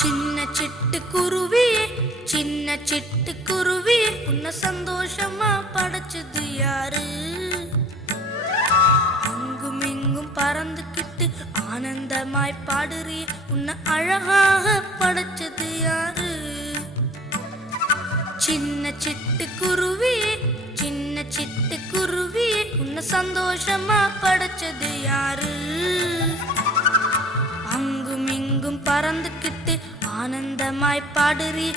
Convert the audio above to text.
சின்ன சிட்டுக்குருவியே சின்ன சிட்டுக்குருவியே உன்னை சந்தோஷமா படைச்சது யாரு? அங்கும் இங்கும் பறந்துக்கிட்டு ஆனந்தமாய் பாடுறியே உன்னை அழகாக படைச்சது யாரு? சின்ன சிட்டுக்குருவியே சின்ன சிட்டுக்குருவியே உன்னை சந்தோஷமா படைச்சது யாரு? அங்கும் இங்கும் பறந்துக்கிட்டு ஆனந்தமாய் பாடுறி